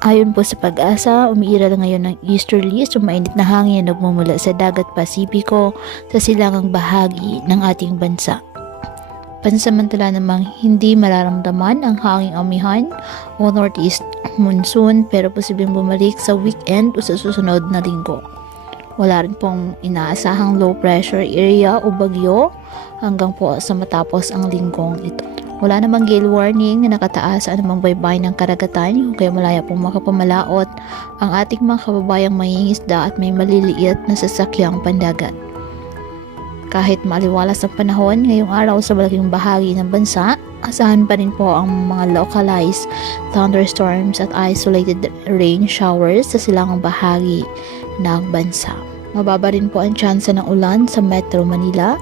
Ayon po sa Pag-asa, umiiral ngayon ng easterly o mainit na hangin na nagmumula sa dagat Pasipiko sa silangang bahagi ng ating bansa. Pansamantala namang hindi mararamdaman ang hanging amihan o northeast monsoon pero posibleng bumalik sa weekend o sa susunod na linggo. Wala rin pong inaasahang low pressure area o bagyo hanggang po sa matapos ang linggong ito. Wala namang gale warning na nakataas sa anumang baybay ng karagatan kaya malaya pong makapamalaot ang ating mga kababayang mangingisda at may maliliit na sasakyang pandagat. Kahit maliwalas ang panahon ngayong araw sa malaking bahagi ng bansa, asahan pa rin po ang mga localized thunderstorms at isolated rain showers sa silangang bahagi ng bansa. Mababa rin po ang tsansa ng ulan sa Metro Manila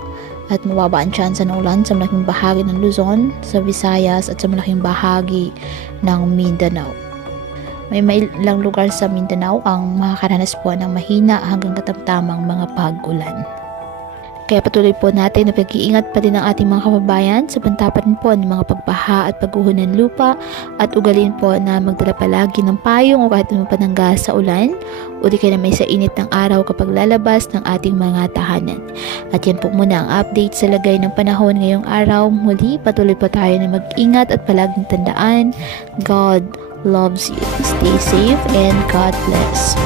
at mababa ang tsansa ng ulan sa malaking bahagi ng Luzon, sa Visayas at sa malaking bahagi ng Mindanao. May ilang lugar sa Mindanao ang makakaranas po ng mahina hanggang katamtamang mga pag-ulan. Kaya patuloy po natin na pag-iingat pa din ang ating mga kababayan sa banta pa rin po ng mga pagbaha at pagguho ng lupa at ugalin po na magdala palagi ng payong o kahit anong panangga sa ulan o di kaya na may sa init ng araw kapag lalabas ng ating mga tahanan. At yan po muna ang update sa lagay ng panahon ngayong araw. Muli patuloy po tayo na mag-ingat at palaging tandaan, God loves you. Stay safe and God bless.